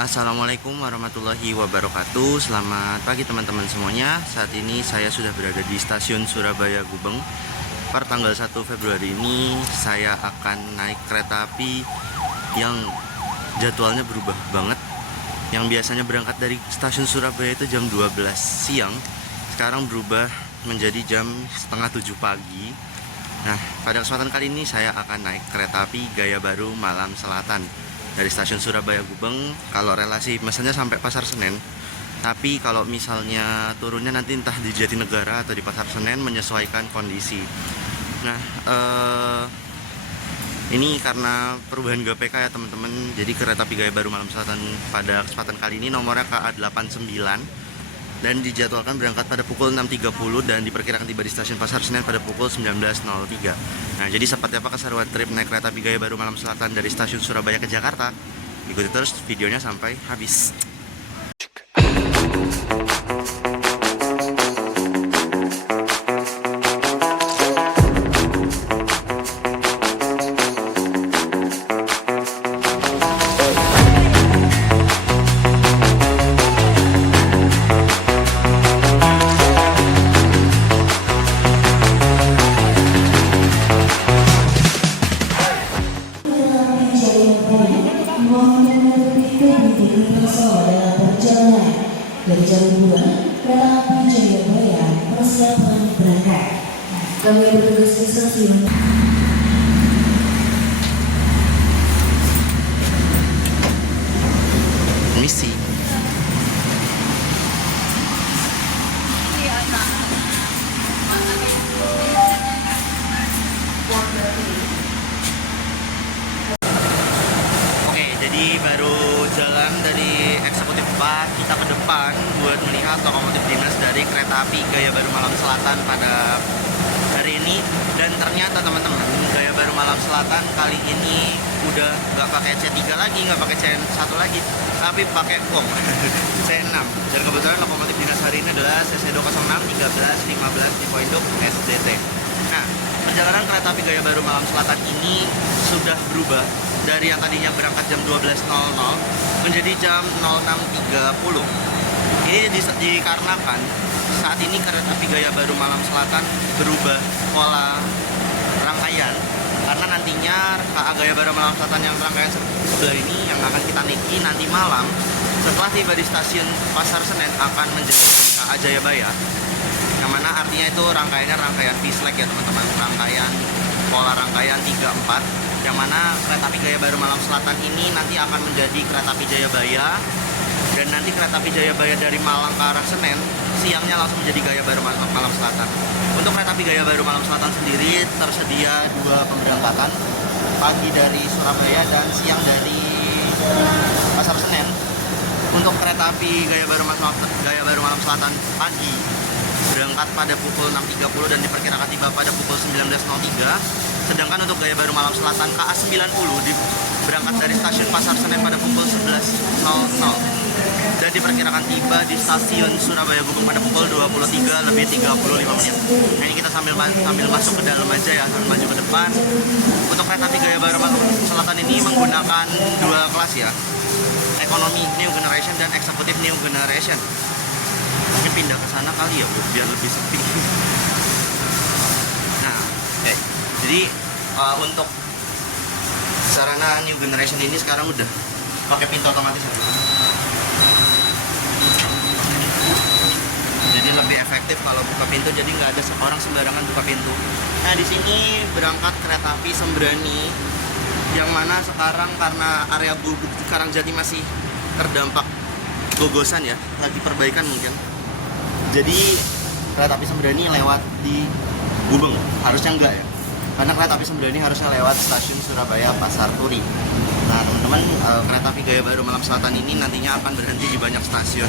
Assalamualaikum warahmatullahi wabarakatuh. Selamat pagi teman-teman semuanya. Saat ini saya sudah berada di stasiun Surabaya Gubeng. Per tanggal 1 Februari ini saya akan naik kereta api yang jadwalnya berubah banget. Yang biasanya berangkat dari stasiun Surabaya itu jam 12 siang, sekarang berubah menjadi jam setengah 7 pagi. Nah, pada kesempatan kali ini saya akan naik kereta api Gaya Baru Malam Selatan dari stasiun Surabaya Gubeng. Kalau relasi mesennya sampai Pasar Senen, tapi kalau misalnya turunnya nanti entah di Jatinegara atau di Pasar Senen, menyesuaikan kondisi. Nah, ini karena perubahan GPK ya teman-teman. Jadi kereta api Gaya Baru Malam Selatan pada kesempatan kali ini nomornya KA89 dan dijadwalkan berangkat pada pukul 6.30 dan diperkirakan tiba di stasiun Pasar Senen pada pukul 19.03. Nah, jadi seperti apa keseruan trip naik kereta api Gaya Baru Malam Selatan dari stasiun Surabaya ke Jakarta? Ikuti terus videonya sampai habis. Dari jam 2, kereta api Jayabaya persiapan berangkat. Kami bertugas di stasiun. Misi. Oke, jadi baru jalan dari eksekutif 4 kita ke depan buat melihat lokomotif dinas dari kereta api Gaya Baru Malam Selatan pada hari ini. Dan ternyata teman-teman, Gaya Baru Malam Selatan kali ini udah nggak pakai C3 lagi, nggak pakai C1 lagi, tapi pakai KOM C6. Dan kebetulan lokomotif dinas hari ini adalah CC206 13 15 tipe induk SDT. Nah, perjalanan kereta api Gaya Baru Malam Selatan ini sudah berubah dari yang tadinya berangkat jam 12.00 menjadi jam 06.30. Ini dikarenakan saat ini kereta api Gaya Baru Malam Selatan berubah pola rangkaian, karena nantinya KA Gaya Baru Malam Selatan yang rangkaian sebelah ini yang akan kita naiki nanti malam setelah tiba di stasiun Pasar Senen akan menjadi KA Jayabaya, yang mana artinya itu rangkaiannya rangkaian V-Select ya teman-teman, rangkaian pola rangkaian 3-4, yang mana kereta api Gaya Baru Malam Selatan ini nanti akan menjadi kereta api Jayabaya. Dan nanti kereta api Jayabaya dari Malang ke arah Senen siangnya langsung menjadi Gaya Baru Malam Selatan. Untuk kereta api Gaya Baru Malam Selatan sendiri tersedia 2 pemberangkatan, pagi dari Surabaya dan siang dari Pasar Senen. Untuk kereta api Gaya Baru Malam Selatan pagi berangkat pada pukul 6.30 dan diperkirakan tiba pada pukul 19.03. Sedangkan untuk Gaya Baru Malam Selatan KA90 berangkat dari stasiun Pasar Senen pada pukul 11.00 dan diperkirakan tiba di stasiun Surabaya Gubeng pada pukul 23:35. Nah, ini kita sambil masuk ke dalam aja ya, sambil maju ke depan. Untuk kereta api Gaya Baru Malam Selatan ini menggunakan 2 kelas ya, ekonomi New Generation dan eksekutif New Generation. Mungkin pindah ke sana kali ya biar lebih sepi. Nah, jadi untuk sarana New Generation ini sekarang udah pakai pintu otomatis ya. Jadi lebih efektif kalau buka pintu, jadi nggak ada orang sembarangan buka pintu. Nah, di sini berangkat kereta api Sembrani, yang mana sekarang karena area Gubuk Karangjati masih terdampak gogosan ya, lagi perbaikan mungkin. Jadi kereta api Sembrani lewat di Gubeng, harusnya enggak ya, karena kereta api Sembrani harusnya lewat stasiun Surabaya Pasar Turi. Nah teman-teman, kereta api Gaya Baru Malam Selatan ini nantinya akan berhenti di banyak stasiun.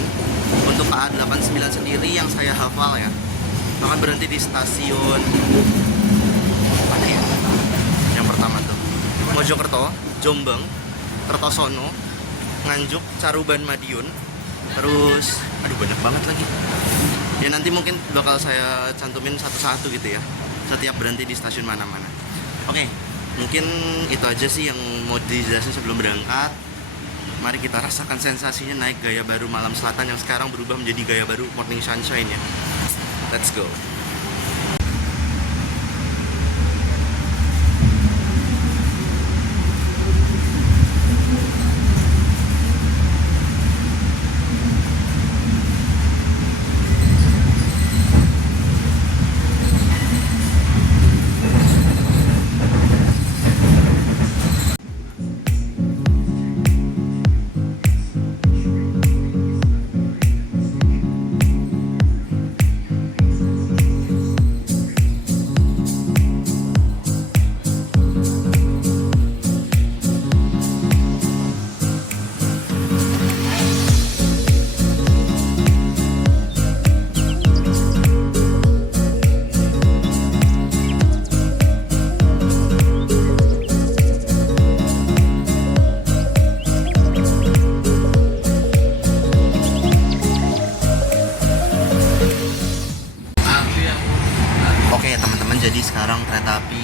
Untuk KA89 sendiri yang saya hafal ya, akan berhenti di stasiun mana ya? Yang pertama tuh Mojokerto, Jombang, Kertosono, Nganjuk, Caruban, Madiun. Terus aduh banyak banget lagi ya, nanti mungkin bakal saya cantumin satu-satu gitu ya, setiap berhenti di stasiun mana-mana. Oke, mungkin itu aja sih yang mau dijelasin sebelum berangkat. Mari kita rasakan sensasinya naik Gaya Baru Malam Selatan yang sekarang berubah menjadi Gaya Baru Morning Sunshine ya. Let's go. Oke teman-teman, jadi sekarang kereta api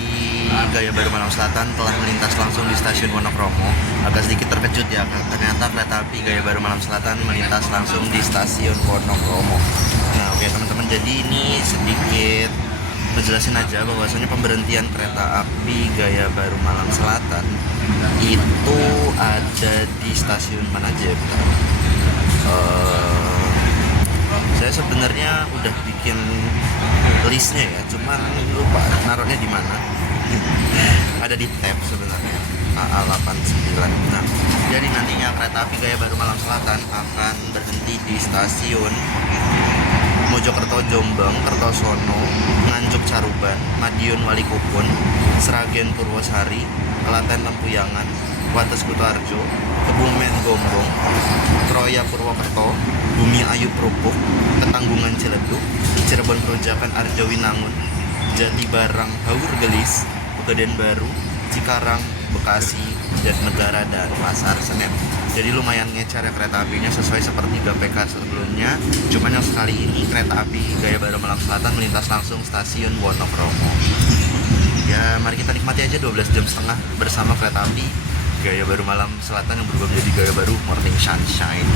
Gaya Baru Malam Selatan telah melintas langsung di stasiun Wonokromo. Agak sedikit terkejut ya, ternyata kereta api Gaya Baru Malam Selatan melintas langsung di stasiun Wonokromo. Nah oke teman-teman, jadi ini sedikit menjelasin aja bahwasanya pemberhentian kereta api Gaya Baru Malam Selatan itu ada di stasiun mana aja ya, bentar. Saya sebenarnya udah bikin listnya ya, cuman lupa naruhnya di mana. Ada di tab sebenarnya AA89. Nah, jadi nantinya kereta api Gaya Baru Malam Selatan akan berhenti di stasiun Mojokerto Jombang, Kertosono, Nganjuk Caruban, Madiun Walikupun, Sragen Purwosari, Klaten Lempuyangan, Wates Kutoarjo, Kebumen Gombong, Troya Purwokerto, Bumi Ayu Prupuk, Ketanggungan Ciledug, Cirebon Perujakan Arjowinangun, Jatibarang Haur Gelis, Pegadaian Baru, Cikarang, Bekasi, Jatinegara, dan Pasar Senen. Jadi lumayan ngecer ya kereta apinya, sesuai seperti GPK sebelumnya. Cuman yang sekali ini kereta api Gaya Baru Malam Selatan melintas langsung stasiun Wonokromo. Ya mari kita nikmati aja 12,5 jam bersama kereta api Gaya Baru Malam Selatan yang berubah menjadi Gaya Baru Morning Sunshine.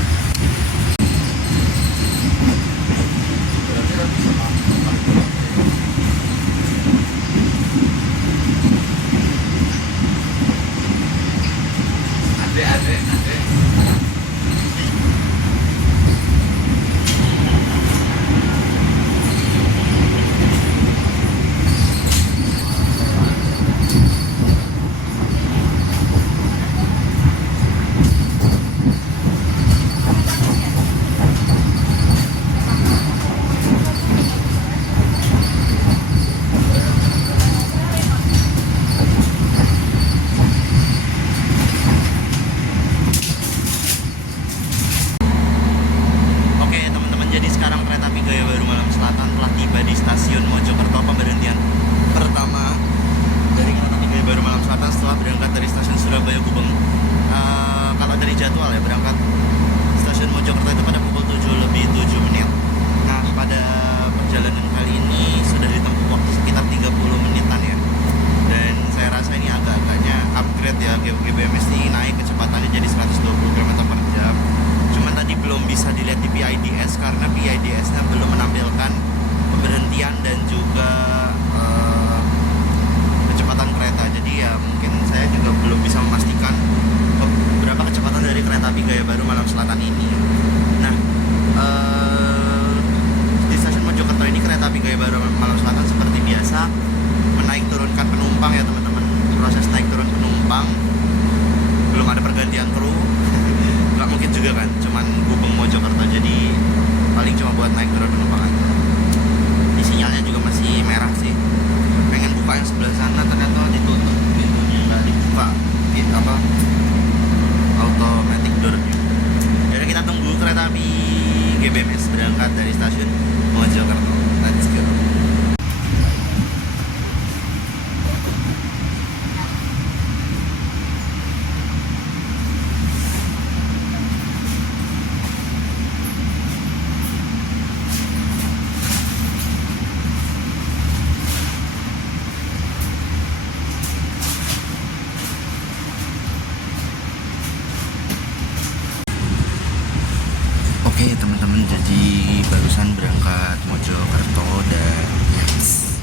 Oke teman-teman, jadi barusan berangkat Mojokerto dan yes,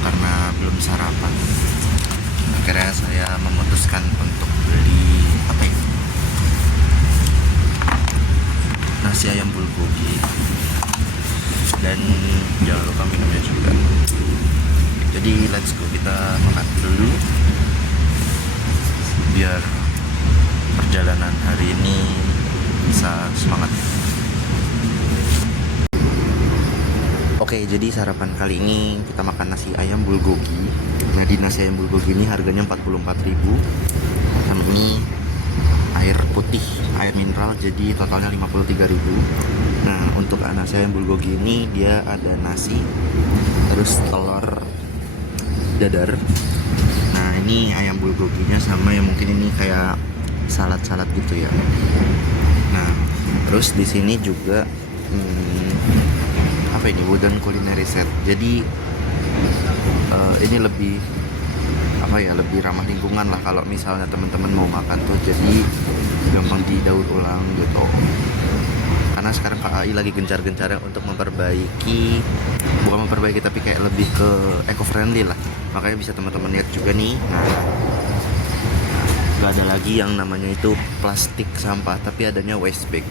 karena belum sarapan, akhirnya saya memutuskan untuk beli apa ya? Nasi ayam bulgogi dan jangan lupa minumnya juga. Jadi let's go, kita makan dulu biar perjalanan hari ini bisa semangat. Oke, jadi sarapan kali ini kita makan nasi ayam bulgogi. Nah, di nasi ayam bulgogi ini harganya 44.000. Sama ini air putih, air mineral, jadi totalnya 53.000. Nah, untuk nasi ayam bulgogi ini dia ada nasi, terus telur dadar. Nah, ini ayam bulgoginya sama yang mungkin ini kayak salad-salad gitu ya. Nah, terus di sini juga apa ini, wooden culinary set. Jadi ini lebih apa ya, lebih ramah lingkungan lah kalau misalnya teman-teman mau makan tuh, jadi gampang didaur ulang gitu. Karena sekarang KAI lagi gencar-gencarnya untuk memperbaiki, bukan memperbaiki tapi kayak lebih ke eco friendly lah. Makanya bisa teman-teman lihat juga nih. Nah, nggak ada lagi yang namanya itu plastik sampah, tapi adanya waste bag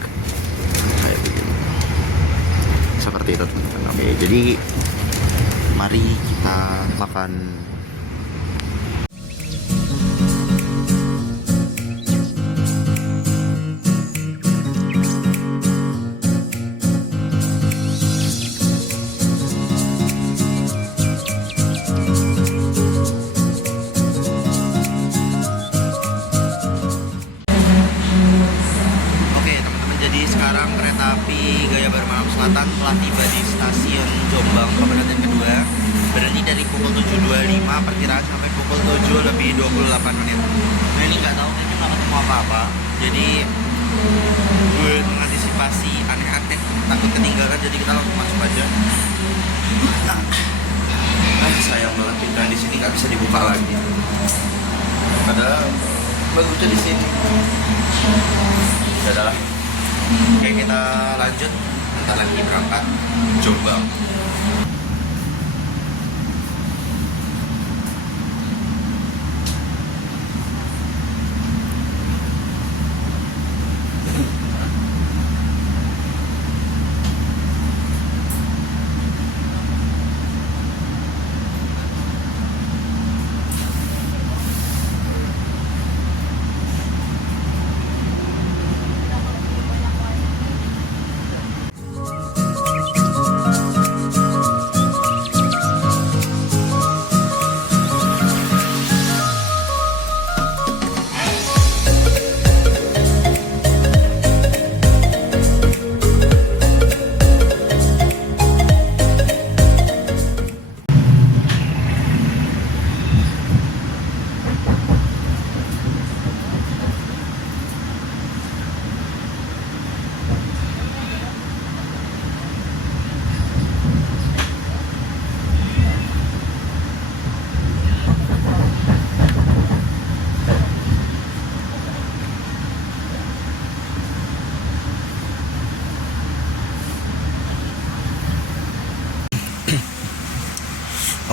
kayak begini, seperti itu teman-teman. Oke, jadi mari kita makan. Jadi sekarang kereta api Gaya Baru Malam Selatan telah tiba di stasiun Jombang, Kabupaten Kedua. Berhenti dari pukul 7.25, perkiraan sampai pukul 7 lebih 28 menit. Nah, ini nggak tahu, kayaknya nggak ketemu apa-apa. Jadi buat mengantisipasi aneh-aneh, takut ketinggalan, jadi kita langsung masuk aja. Sayang banget pintu di sini nggak bisa dibuka lagi. Padahal bagusnya di sini. Udah lah. Oke, kita lanjut, bentar lagi berangkat Jombang.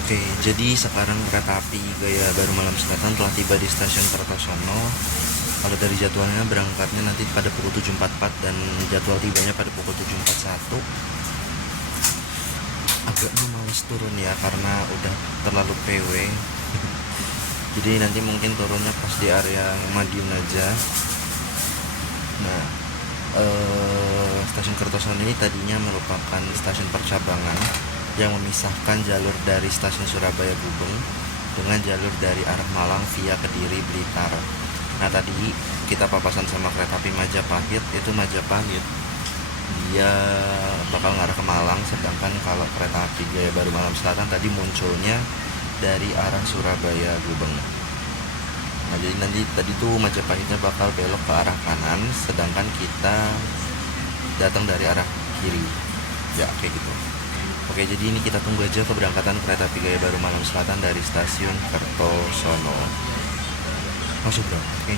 Oke, jadi sekarang kereta api Gaya Baru Malam Selatan telah tiba di stasiun Kertosono. Kalau dari jadwalnya berangkatnya nanti pada pukul 7.44 dan jadwal tibanya pada pukul 7.41. Agak males turun ya karena udah terlalu PW. Jadi nanti mungkin turunnya pas di area Madiun aja. Nah, stasiun Kertosono ini tadinya merupakan stasiun percabangan yang memisahkan jalur dari stasiun Surabaya Gubeng dengan jalur dari arah Malang via Kediri Blitar. Nah, tadi kita papasan sama kereta api Majapahit, itu Majapahit dia bakal ngarah ke Malang, sedangkan kalau kereta api Gaya Baru Malam Selatan tadi munculnya dari arah Surabaya Gubeng. Nah, jadi nanti tadi tuh Majapahitnya bakal belok ke arah kanan, sedangkan kita datang dari arah kiri. Ya, kayak gitu. Oke, jadi ini kita tunggu aja keberangkatan kereta api Gaya Baru Malam Selatan dari stasiun Kertosono. Masuk bro. Oke.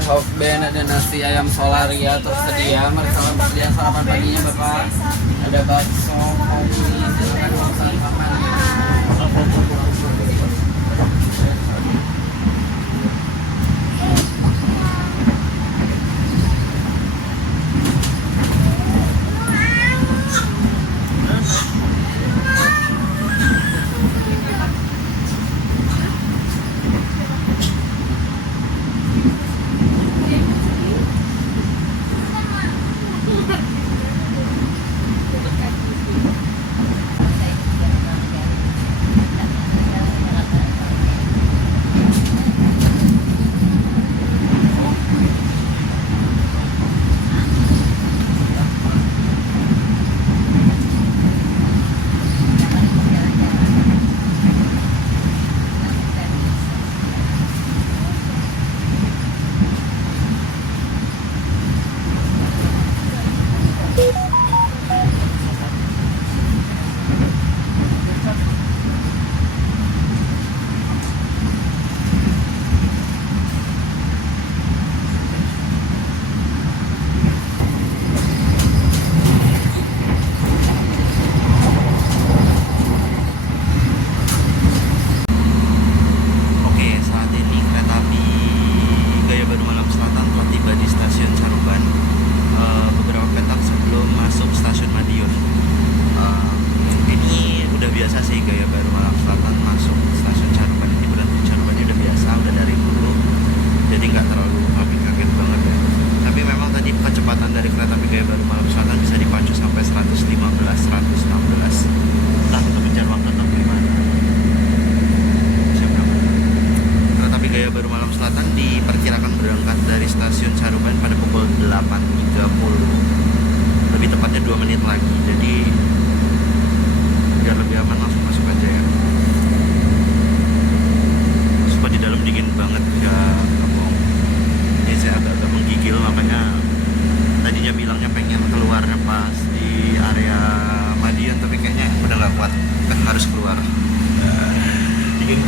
Hawk Band, ada nasi ayam Solaria tersedia. Mari salam persediaan sarapan paginya Bapak. Ada bakso, kopi, silakan pesan makan.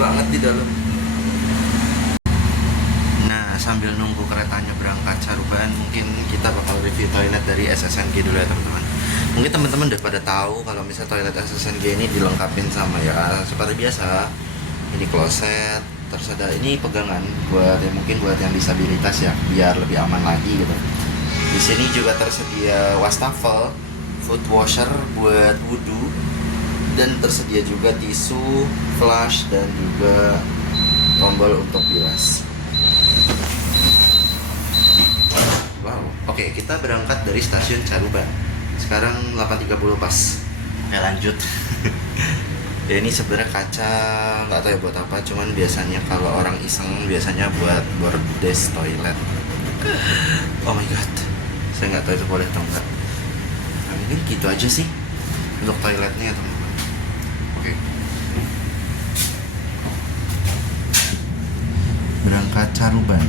Banget di dalam. Nah, sambil nunggu keretanya berangkat Caruban, mungkin kita bakal review toilet dari SSNG dulu ya teman-teman. Mungkin teman-teman udah pada tahu kalau misalnya toilet SSNG ini dilengkapin sama ya seperti biasa. Ini kloset, terus ada ini pegangan buat ya mungkin buat yang disabilitas ya, biar lebih aman lagi gitu. Di sini juga tersedia wastafel, foot washer buat wudhu, dan tersedia juga tisu, flush, dan juga tombol untuk bilas. Wow, oke, kita berangkat dari stasiun Caruban. Sekarang 8.30 pas. Lanjut. Ya ini sebenarnya kaca, nggak tahu ya buat apa. Cuman biasanya kalau orang iseng biasanya buat bordes toilet. Oh my god, saya nggak tahu itu boleh atau enggak. Nah, mungkin gitu aja sih untuk toiletnya teman. Oke. Berangkat Caruban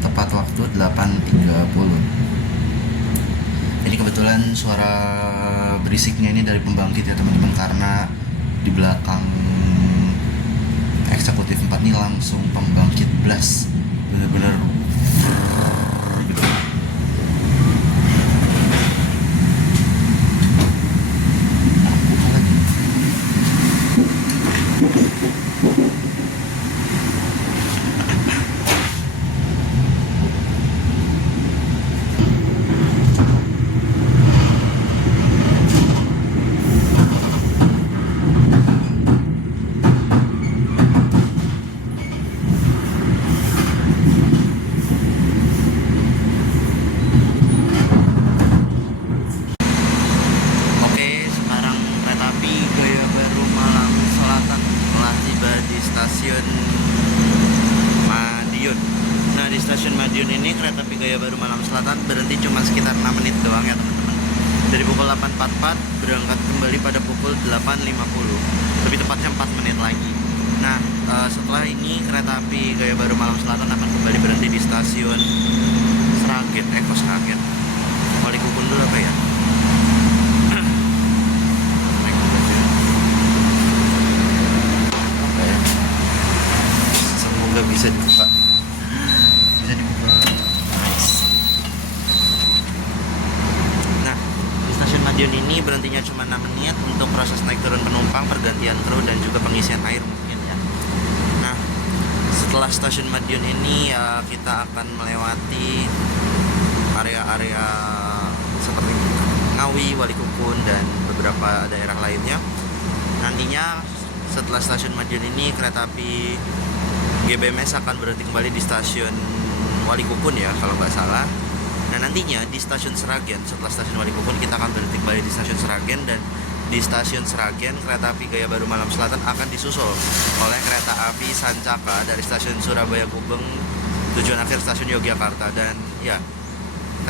tepat waktu 8.30. Ini kebetulan suara berisiknya ini dari pembangkit ya teman-teman, karena di belakang eksekutif 4 ini langsung pembangkit blast, bener-bener gitu. Ini kereta api Gaya Baru Malam Selatan berhenti cuma sekitar 6 menit doang ya teman-teman. Dari pukul 8.44 berangkat kembali pada pukul 8.50, lebih tepatnya 4 menit lagi. Nah, setelah ini kereta api Gaya Baru Malam Selatan akan kembali berhenti di stasiun Sragen, Sragen. Mau dikukun dulu apa ya? Apa ya? Semoga bisa dibuka. Bisa dibuka. ini berhentinya cuma 6 menit untuk proses naik turun penumpang, pergantian kru dan juga pengisian air mungkin ya. Nah, setelah stasiun Madiun ini ya kita akan melewati area-area seperti Ngawi, Walikukun dan beberapa daerah lainnya. Nantinya setelah stasiun Madiun ini kereta api GBMS akan berhenti kembali di stasiun Walikukun ya kalau nggak salah. Nah nantinya di stasiun Sragen, setelah stasiun Walikukun kita akan berhenti kembali di stasiun Sragen, dan di stasiun Sragen kereta api Gaya Baru Malam Selatan akan disusul oleh kereta api Sancaka dari stasiun Surabaya Gubeng tujuan akhir stasiun Yogyakarta. Dan ya,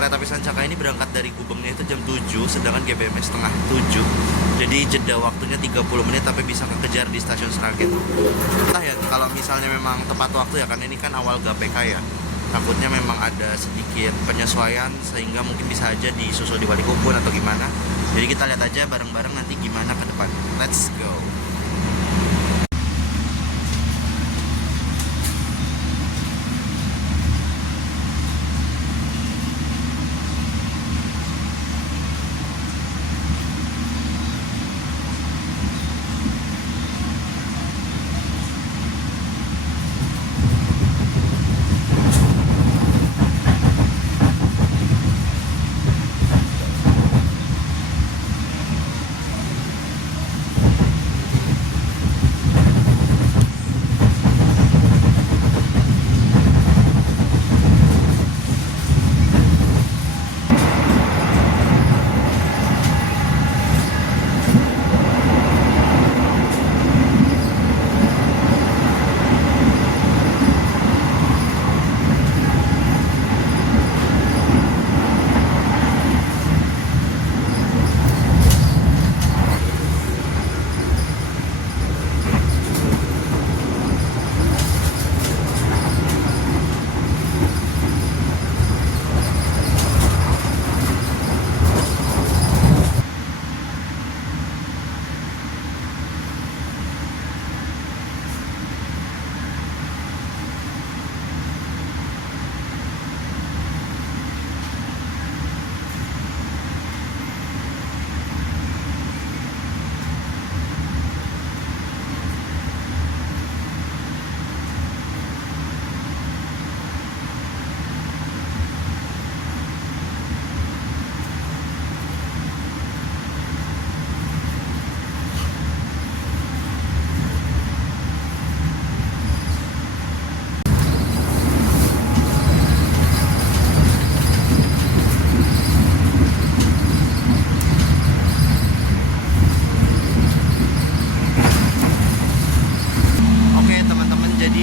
kereta api Sancaka ini berangkat dari Gubengnya itu jam 7, sedangkan GBMS setengah 7. Jadi jeda waktunya 30 menit tapi bisa kekejar di stasiun Sragen. Entah ya kalau misalnya memang tepat waktu ya, karena ini kan awal GPK ya. Takutnya memang ada sedikit penyesuaian sehingga mungkin bisa aja disusul di Walikukun atau gimana. Jadi kita lihat aja bareng-bareng nanti gimana ke depan. Let's go.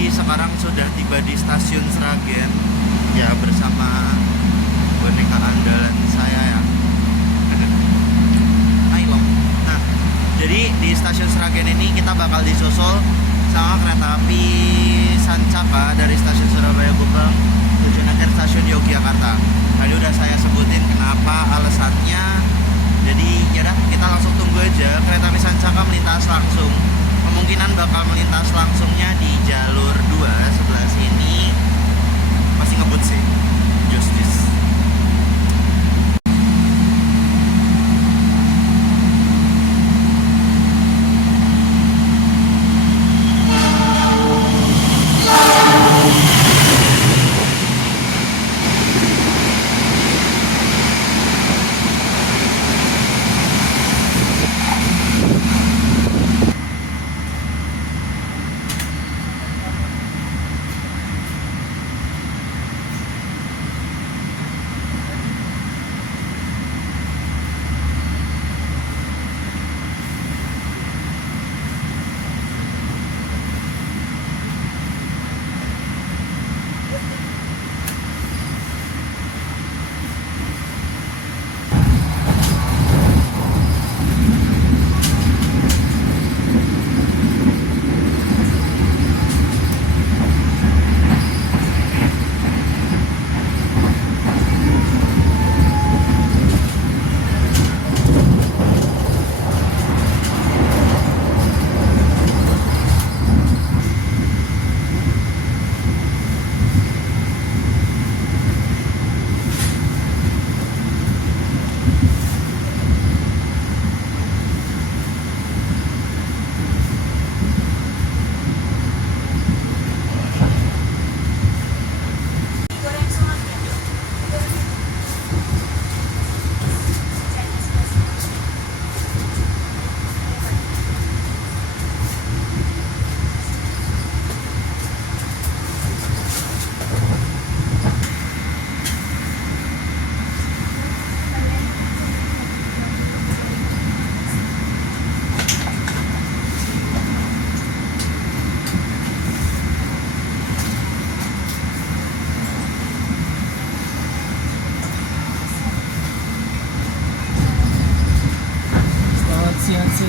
Sekarang sudah tiba di stasiun Sragen ya, bersama boneka andalan saya ya, Nailom. Nah, jadi di stasiun Sragen ini kita bakal disusul sama kereta api Sancaka dari stasiun Surabaya Gubeng tujuan akhir stasiun Yogyakarta. Tadi udah saya sebutin kenapa alasannya. Jadi ya kita langsung tunggu aja kereta api Sancaka melintas langsung. Kemungkinan bakal melintas langsungnya di jalur 2 sebelah sini. Pasti ngebut sih. Justice.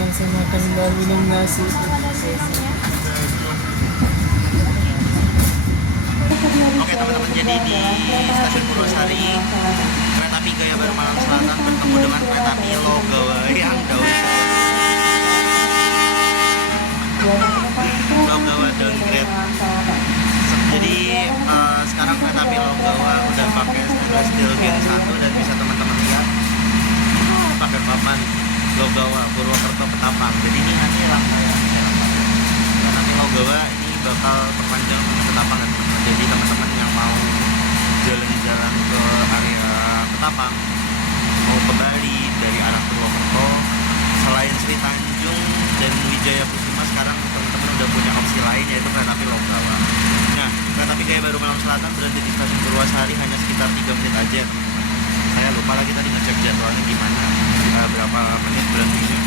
langsung makan dan minum nasi. Oke teman-teman, jadi di stasiun Purwosari kereta api Gaya Baru Malam Selatan bertemu dengan kereta api Logawa yang Logawa downgrade. Jadi sekarang kereta api Logawa udah pakai stainless steel Gen 1 dan bisa teman-teman lihat pakai papan Logawa Purwokerto Ketapang. Jadi ini nanti rangkaian kereta api Logawa ini bakal perpanjang ke Ketapang. Jadi teman-teman yang mau jalan-jalan ke area Ketapang, mau ke Bali dari arah Purwokerto, selain Sri Tanjung dan Wijaya Kusuma, sekarang teman-teman udah punya opsi lain yaitu kereta api Logawa. Nah, kereta api Gaya Baru Malam Selatan berhenti di stasiun Purwosari hanya sekitar 3 menit aja. Saya lupa lagi tadi ngecek jadwalnya gimana, berapa menit berhentinya.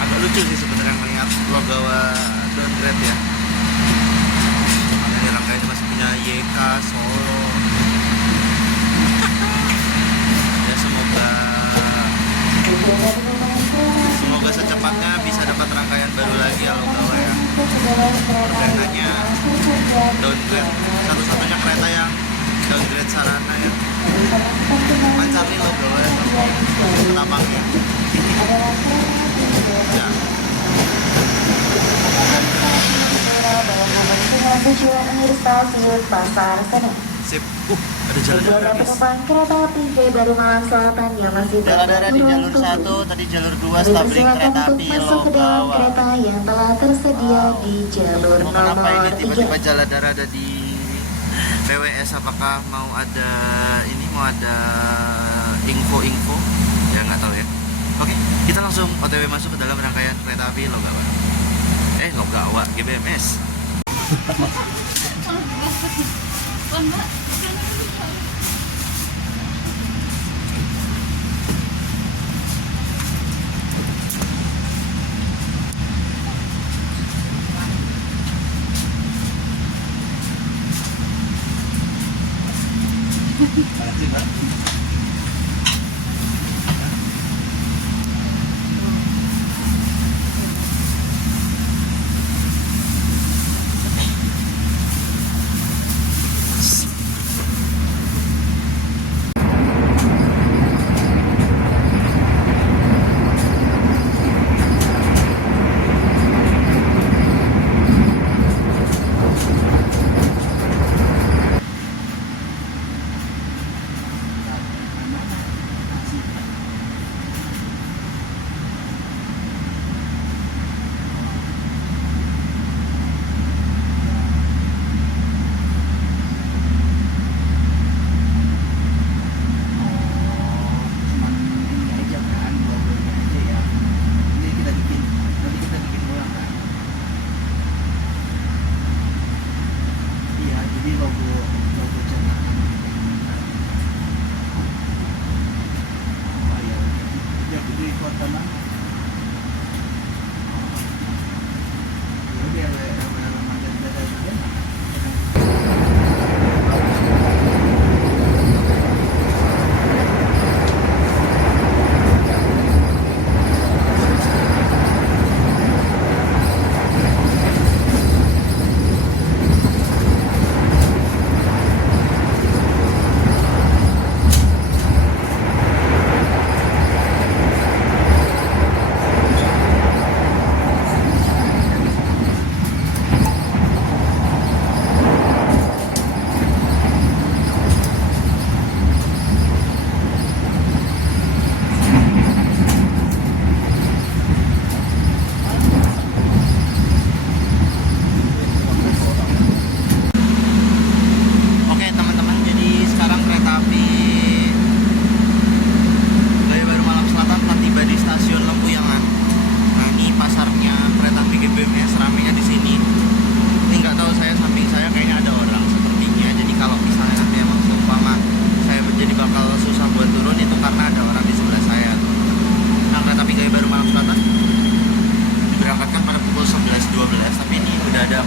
Agak lucu sih sebenarnya melihat Logawa downgrade ya. Yang rangkaian masih punya YK Solo. Ya semoga secepatnya bisa dapat rangkaian baru lagi ya Logawa ya. Keretanya downgrade, satu-satunya kereta yang downgrade sarana ya. Lancar nih Logawa ya, Ketapangnya. Ya. Tujuan akhir stasiun Pasar Senen. Sip. Ada jalan Tujuan penumpang kereta api Gaya Baru Malam Selatan yang masih berada di jalur 1, tadi jalur 2 stabling kereta api masuk ke dalam Logawa. kereta yang telah tersedia di jalur Mau kenapa nomor ini 3. tiba-tiba Jaladara ada di PWS? Apakah mau ada info-info? Ya nggak tahu ya. Oke, kita langsung OTW masuk ke dalam rangkaian kereta api Logawa. Logawa, GBMS.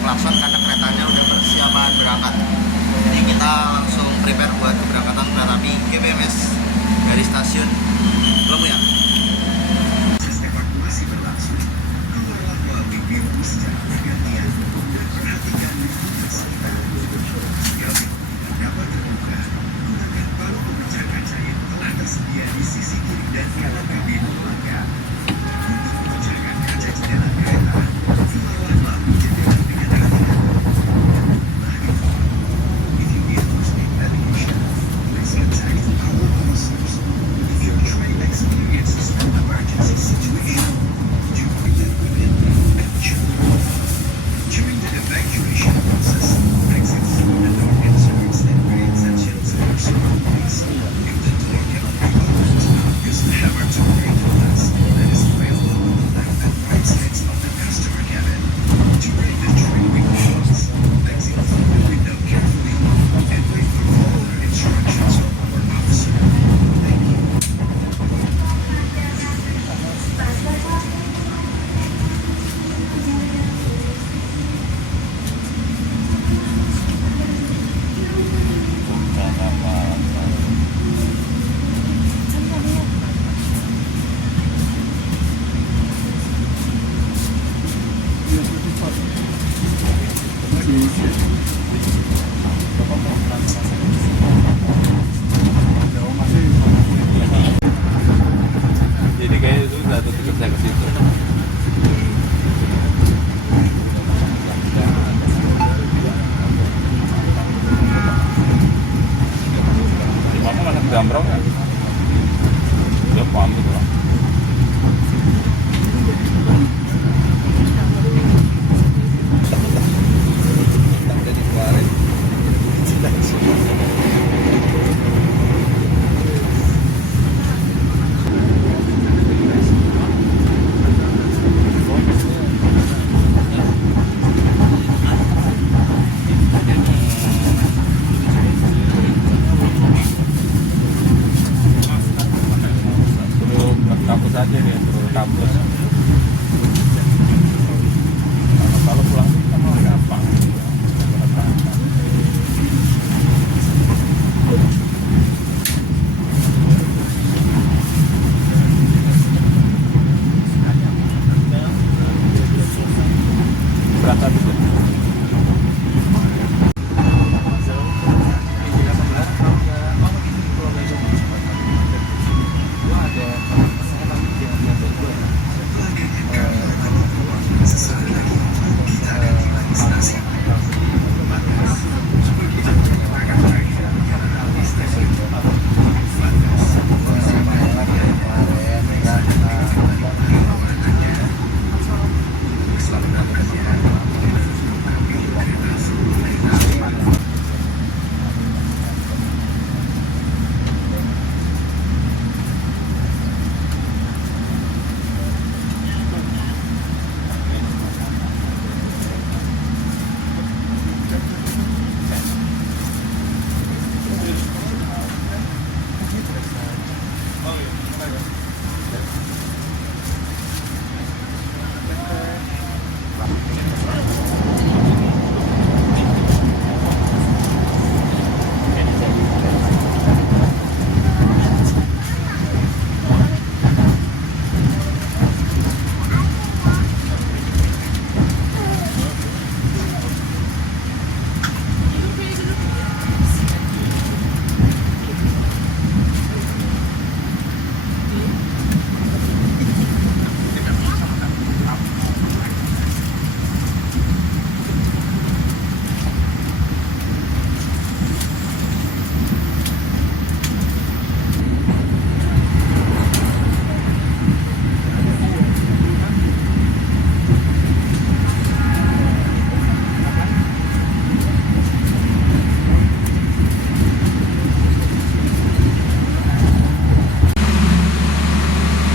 klakson karena keretanya udah persiapan berangkat. Jadi kita langsung prepare buat keberangkatan kereta api GBMS dari stasiun Lemuya. Evakuasi Udah pamit lah. Suruh kampus aja nih, suruh kampus. Kalau pulang kan malah gampang. Berasa bisa.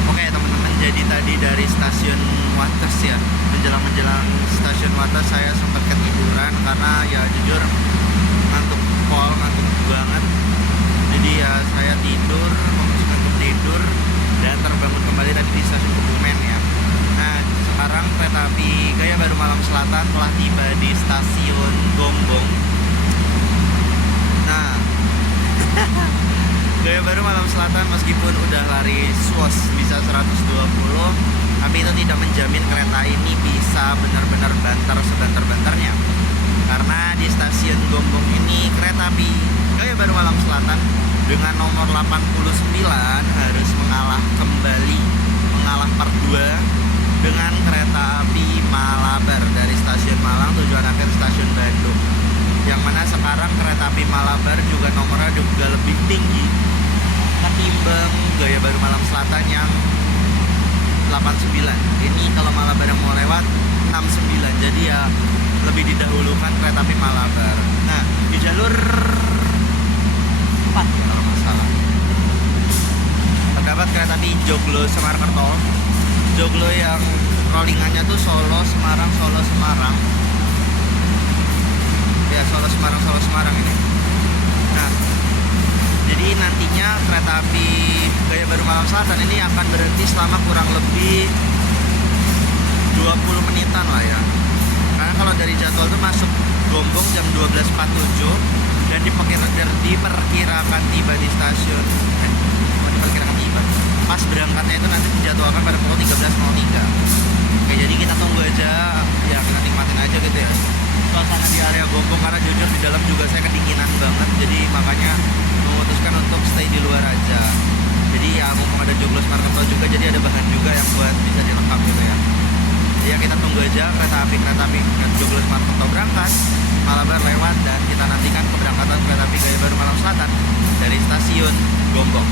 Oke teman-teman, jadi tadi dari stasiun Wates ya, menjelang stasiun Wates saya sempat ketiduran karena ya jujur ngantuk banget. Jadi ya saya tidur, memutuskan untuk tidur dan terbangun kembali tadi di stasiun Kebumen ya. Nah sekarang kereta api Gaya Baru Malam Selatan telah tiba di stasiun Gombong. Nah Gaya Baru Malam Selatan meskipun udah lari SWOS bisa 120, tapi itu tidak menjamin kereta ini bisa benar-benar banter sebanter-banternya. Karena di stasiun Gombong ini kereta api Gaya Baru Malam Selatan dengan nomor 89 harus mengalah part 2 dengan kereta api Malabar dari stasiun Malang tujuan akhir stasiun Bandung. Yang mana sekarang kereta api Malabar juga nomornya juga lebih tinggi ketimbang Gaya Baru Malam Selatan yang 89. Ini kalau Malabar yang mau lewat 69, jadi ya lebih didahulukan kereta api Malabar. Nah di jalur 4 ya kalau nggak salah terdapat kereta api Joglo Semarkerto. Joglo yang rollingannya tuh Solo Semarang ya, Solo Semarang ini. Nah jadi nantinya kereta api Gaya Baru Malam Selatan ini akan berhenti selama kurang lebih 20 menitan lah ya. Karena kalau dari jadwal itu masuk Gombong jam 12.47 dan diperkirakan tiba di stasiun pas berangkatnya itu nanti dijadwalkan pada pukul 13.03. Oke, jadi kita tunggu aja ya, kita nikmatin aja gitu ya suasana di area Gombong, karena jujur di dalam juga saya kedinginan banget, jadi makanya memutuskan untuk stay di luar aja. Jadi ya mumpung ada Joglo Semarkerto juga, jadi ada bahan juga yang buat bisa direkam gitu ya. Ya kita tunggu aja kereta api Joglo Semarkerto berangkat, Malabar lewat, dan kita nantikan keberangkatan kereta api Gaya Baru Malam Selatan dari stasiun Gombong.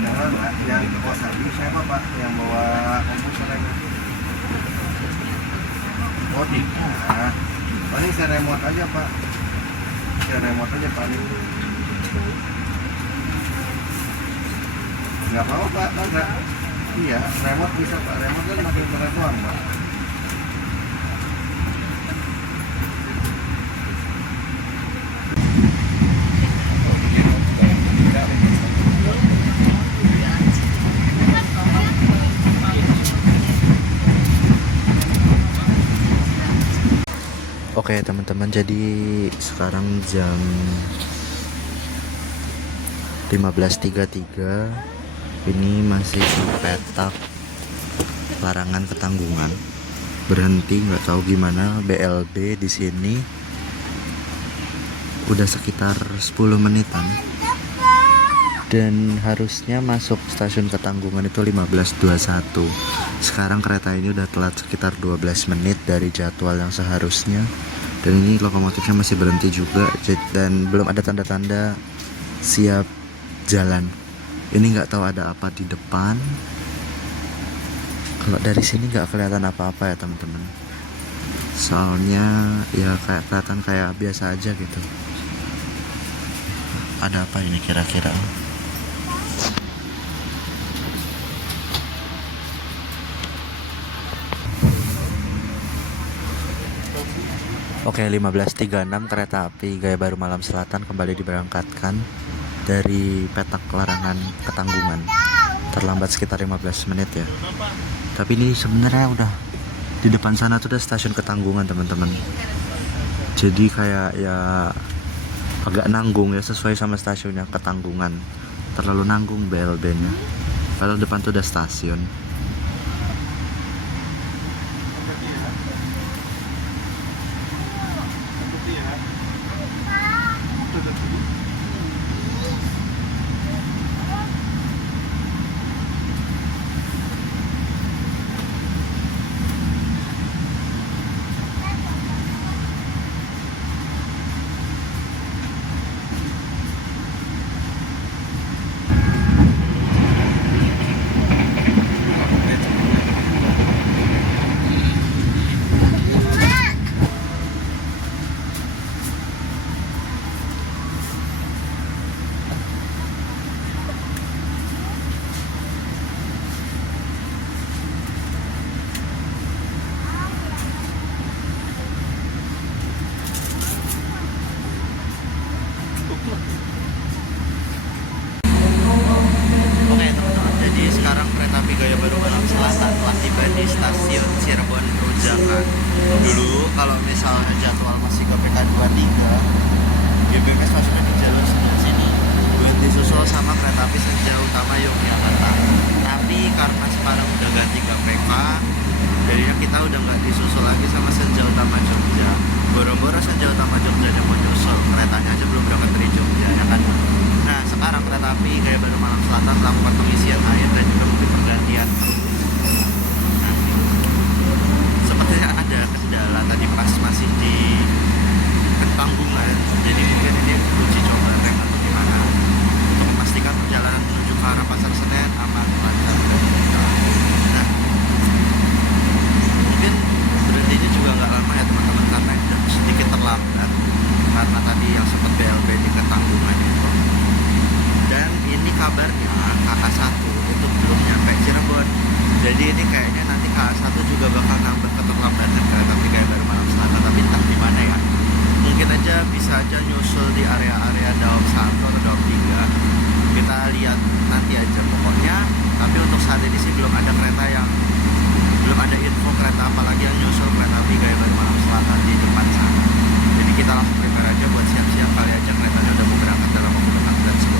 Enggak, yang ke Kosambi siapa Pak yang bawa komputer itu? Oh tidak. Paling saya remote aja Pak. Saya remote aja paling. Nggak apa-apa Pak, enggak. Iya, remote bisa Pak. Remote kan pakai internet doang Pak. Oke teman-teman, jadi sekarang jam 15.33. Ini masih di petak larangan Ketanggungan. Berhenti nggak tahu gimana BLB di sini. Udah sekitar 10 menitan. Dan harusnya masuk stasiun Ketanggungan itu 15.21. Sekarang kereta ini udah telat sekitar 12 menit dari jadwal yang seharusnya. Dan ini lokomotifnya masih berhenti juga, dan belum ada tanda-tanda siap jalan. Ini nggak tahu ada apa di depan. Kalau dari sini nggak kelihatan apa-apa ya teman-teman. Soalnya ya kayak kelihatan kayak biasa aja gitu. Ada apa ini kira-kira? Oke, 15.36 kereta api Gaya Baru Malam Selatan kembali diberangkatkan dari petak larangan Ketanggungan. Terlambat sekitar 15 menit ya. Tapi ini sebenarnya udah di depan sana tuh udah stasiun Ketanggungan teman-teman. Jadi kayak ya agak nanggung ya, sesuai sama stasiunnya Ketanggungan. Terlalu nanggung BLB-nya. Padahal depan tuh udah stasiun. Oke teman-teman, jadi sekarang kereta api Gaya Baru Malam Selatan telah tiba di stasiun Cirebon Rujakan. Dulu kalau misalnya jadwal masih ke PK23, GBK stasiunnya di jalur sebelah sini disusul sama kereta api Senja Utama Yogyakarta. Tapi karena sekarang udah ganti ke PK, jadinya kita udah nggak disusul lagi sama Senja Utama Jogja. Boro-boro Senja Utama Jogja yang mau nyusul, keretanya aja belum berangkat dari Jogja ya kan. Nah sekarang kereta api Gaya Baru Malam Selatan melakukan pengisian air dan juga mungkin pergantian kru. Nah, sepertinya ada kendala tadi pas masih di Ketanggungan, jadi mungkin ini uji coba rem atau gimana untuk memastikan perjalanan menuju ke arah Pasar Senen aman lancar. Nah, mungkin berhentinya juga nggak lama ya teman-teman, karena udah sedikit terlambat karena tadi yang sempat BLB di Ketanggungan itu. Dan ini kabarnya KA1 itu belum nyampe Cirebon. Jadi ini kayaknya nanti KA1 juga bakal nambah keterlambatan kereta api Gaya Baru Malam Selatan, tapi entah di mana ya. Mungkin aja bisa aja nyusul di area-area Daob 1 atau Daob 3. Kita lihat nanti aja pokoknya. Tapi untuk saat ini sih belum ada info kereta apalagi yang nyusul kereta api Gaya Baru Malam Selatan di depan sana. Jadi kita langsung prepare aja buat siap-siap, kali aja keretanya udah mau berangkat dalam waktu dekat dan semua.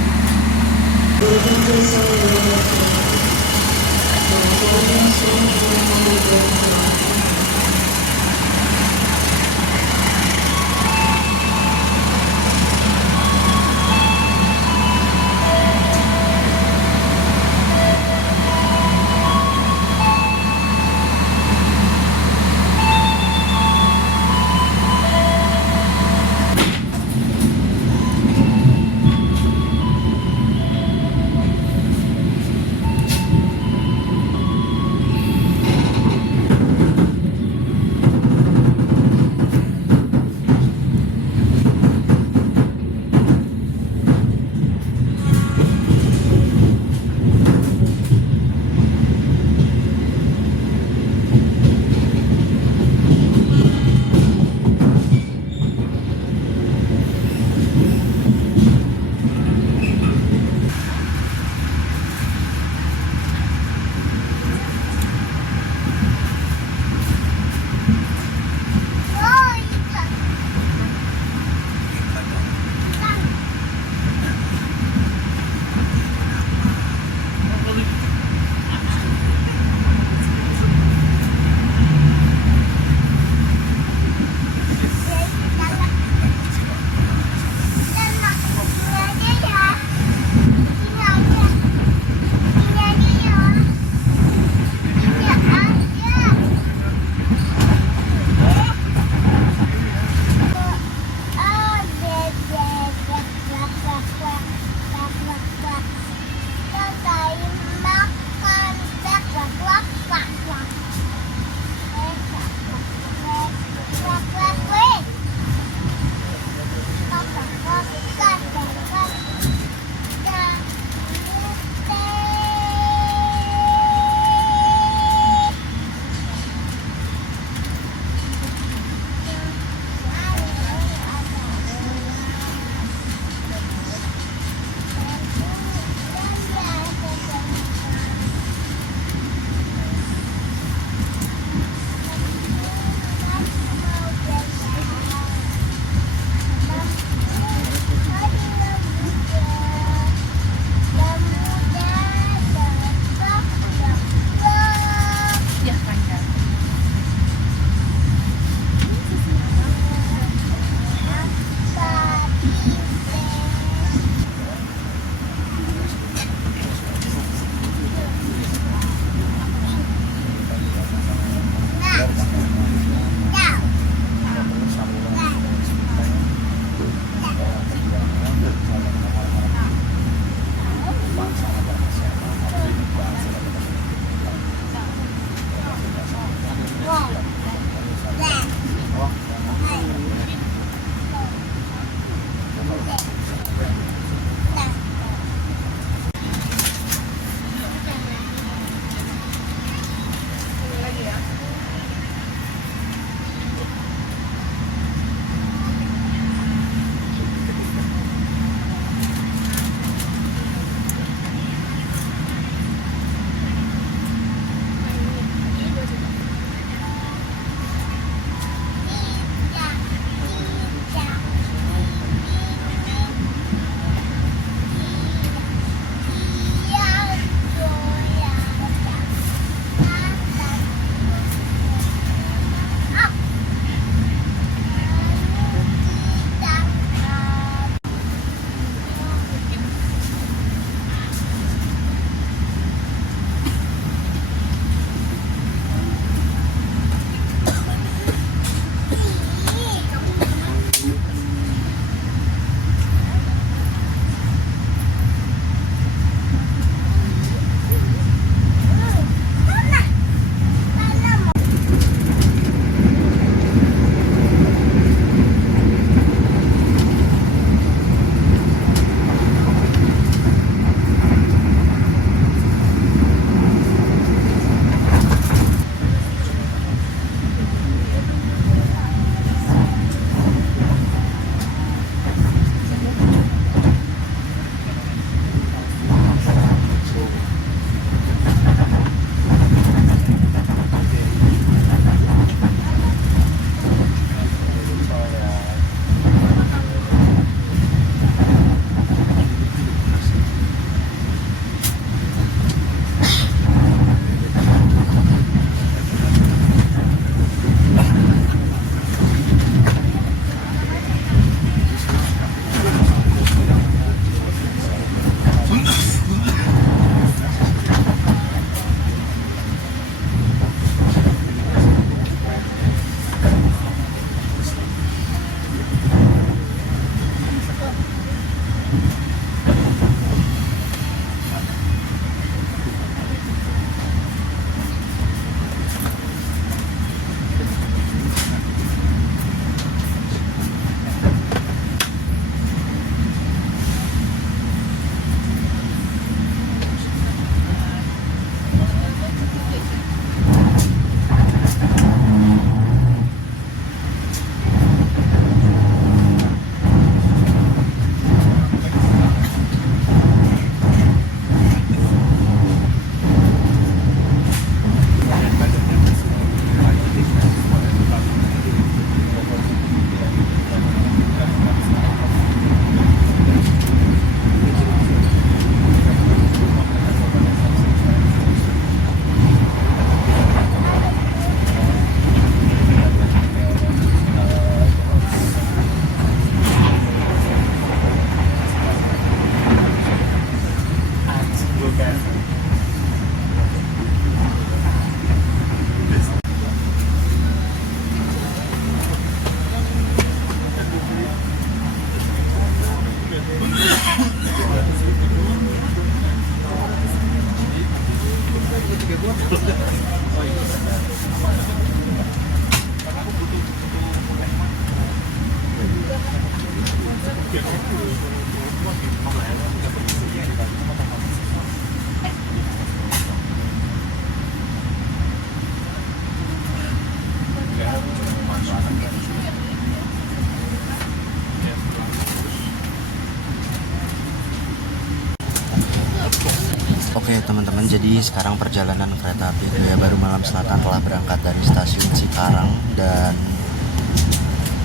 Oke teman-teman, jadi sekarang perjalanan kereta api Gaya Baru Malam Selatan telah berangkat dari stasiun Cikarang dan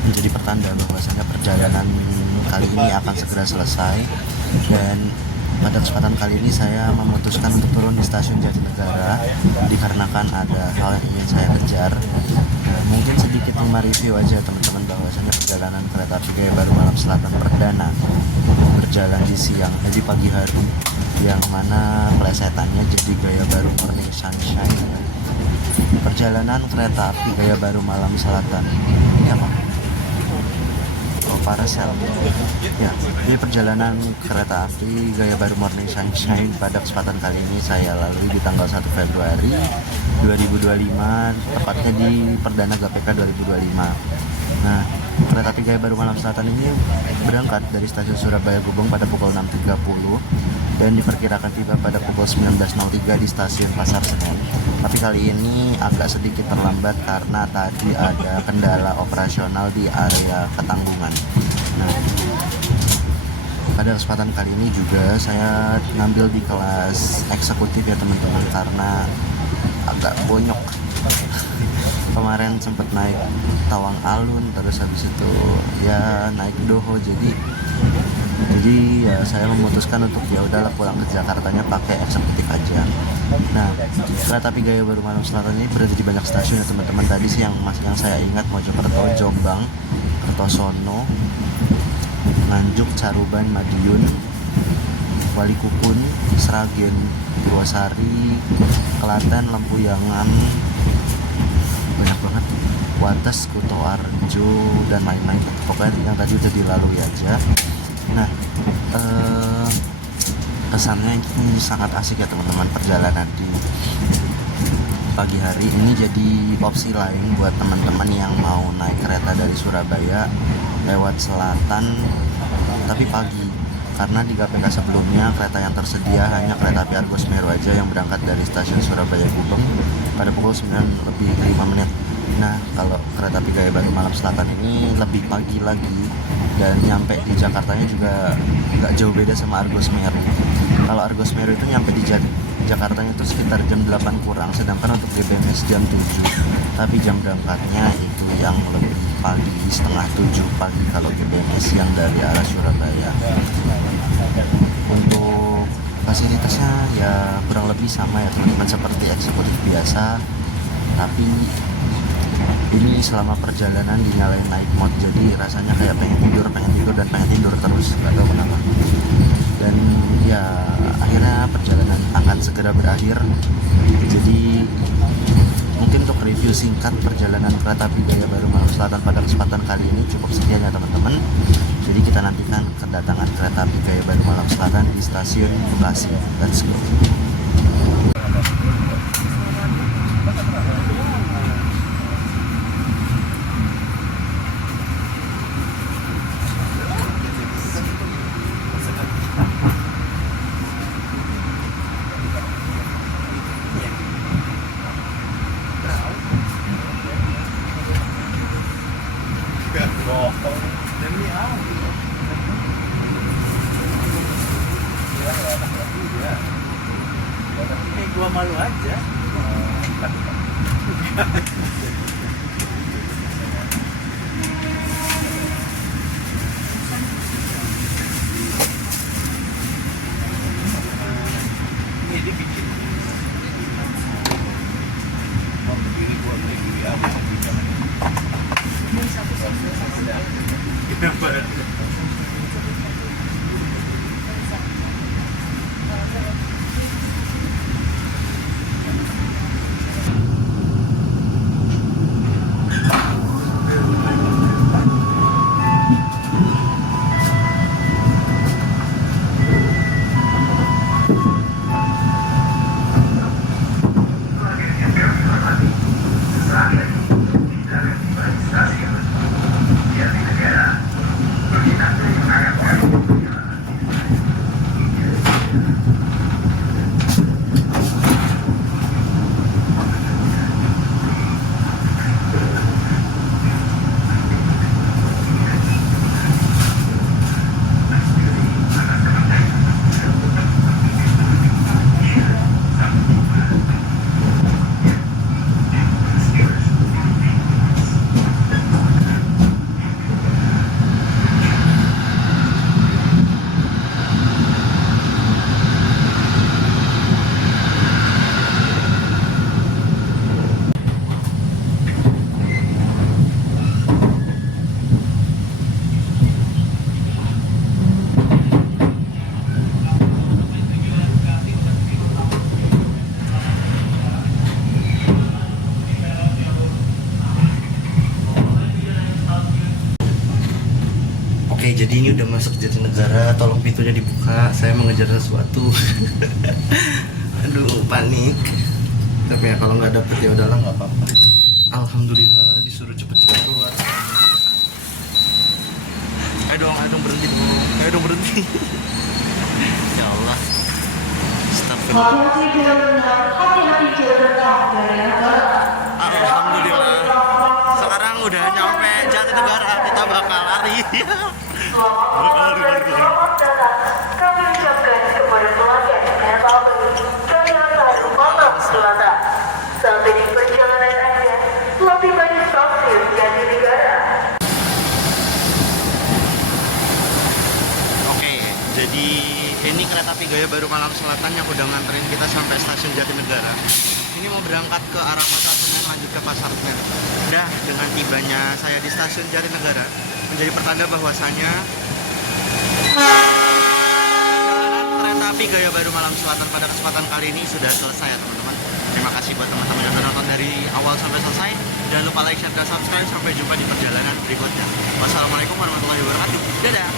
menjadi pertanda bahwasanya perjalanan kali ini akan segera selesai. Dan pada kesempatan kali ini saya memutuskan untuk turun di stasiun Jatinegara dikarenakan ada hal yang ingin saya kejar. Nah, mungkin sedikit review aja teman-teman bahwasanya perjalanan kereta api Gaya Baru Malam Selatan perdana berjalan di pagi hari, yang mana plesetannya jadi Gaya Baru Morning Sunshine. Perjalanan kereta api Gaya Baru Malam Selatan ini apa? Oh, Paracel. Ya, di perjalanan kereta api Gaya Baru Morning Sunshine pada kesempatan kali ini saya lalui di tanggal 1 Februari 2025, tepatnya di Perdana GPK 2025. Nah, kereta api Gaya Baru Malam Selatan ini berangkat dari stasiun Surabaya Gubeng pada pukul 6.30 dan diperkirakan tiba pada pukul 19.03 di stasiun Pasar Senen. Tapi kali ini agak sedikit terlambat karena tadi ada kendala operasional di area Ketanggungan. Nah, pada kesempatan kali ini juga saya ngambil di kelas eksekutif ya teman-teman, karena agak bonyok. Kemarin sempat naik Tawang Alun, terus habis itu ya naik Doho, jadi ya saya memutuskan untuk ya udahlah pulang ke Jakartanya pakai eksekutif aja. Nah, kereta api Gaya Baru Malam Selatan ini berada di banyak stasiun ya teman-teman. Tadi sih yang saya ingat Mojokerto, Jombang, Kertosono, Nganjuk, Caruban, Madiun, Walikupun, Sragen, Purwosari, Klaten, Lempuyangan, banyak banget, Wates, Kuto Arjo, dan lain-lain. Pokoknya yang tadi udah dilalui aja. Nah, kesannya ini sangat asik ya teman-teman. Perjalanan di pagi hari ini jadi opsi lain buat teman-teman yang mau naik kereta dari Surabaya lewat selatan tapi pagi, karena di GPK sebelumnya kereta yang tersedia hanya kereta api Argo Semeru aja yang berangkat dari stasiun Surabaya Gubeng pada pukul 9:05. Nah, kalau kereta api Gaya Baru Malam Selatan ini lebih pagi lagi dan nyampe di Jakartanya juga nggak jauh beda sama Argo Semeru. Kalau Argo Semeru itu nyampe di Jakartanya itu sekitar jam 8 kurang, sedangkan untuk GBMS jam 7. Tapi jam berangkatnya itu yang lebih pagi, setengah 7 pagi kalau GBMS yang dari arah Surabaya. Untuk fasilitasnya ya kurang lebih sama ya teman-teman, seperti eksekutif biasa, tapi ini selama perjalanan dinyalain night mode, jadi rasanya kayak pengen tidur dan pengen tidur terus, nggak tahu kenapa. Dan ya akhirnya perjalanan akan segera berakhir. Jadi mungkin untuk review singkat perjalanan kereta api Gaya Baru Malam Selatan pada kesempatan kali ini cukup sekian ya teman-teman. Jadi kita nantikan kedatangan kereta api Gaya Baru Malam Selatan di stasiun Bekasi. Let's go. Gua malu aja. Ini bikin. Mau begini gua begini apa begini. Ini satu-satu. Kenapa? ini udah masuk Jatinegara, tolong pintunya dibuka, saya mengejar sesuatu. Aduh, panik. Tapi ya kalau nggak dapet ya udahlah, nggak apa-apa. Alhamdulillah disuruh cepet-cepet keluar. Ayo dong berhenti dong. Ayo dong berhenti. Ya Allah. Astagfirullah. Alhamdulillah. Sekarang udah nyampe Jatinegara, kita bakal lari. Kami ucapkan kepada pelanggan kereta api Gaya Baru Malam Selatan. Saat ini perjalanan Anda telah tiba di stasiun Jatinegara. Oke, jadi ini kereta api Gaya Baru Malam Selatan yang udah nganterin kita sampai stasiun Jatinegara. Ini mau berangkat ke arah Pasar Senen lanjut ke Pasar Senen. Dah, dengan tibanya saya di stasiun Jatinegara menjadi pertanda bahwasanya perjalanan kereta api Gaya Baru Malam Selatan pada kesempatan kali ini sudah selesai ya teman-teman. Terima kasih buat teman-teman yang udah nonton dari awal sampai selesai. Jangan lupa like, share, dan subscribe. Sampai jumpa di perjalanan berikutnya. Wassalamualaikum warahmatullahi wabarakatuh. Dadah.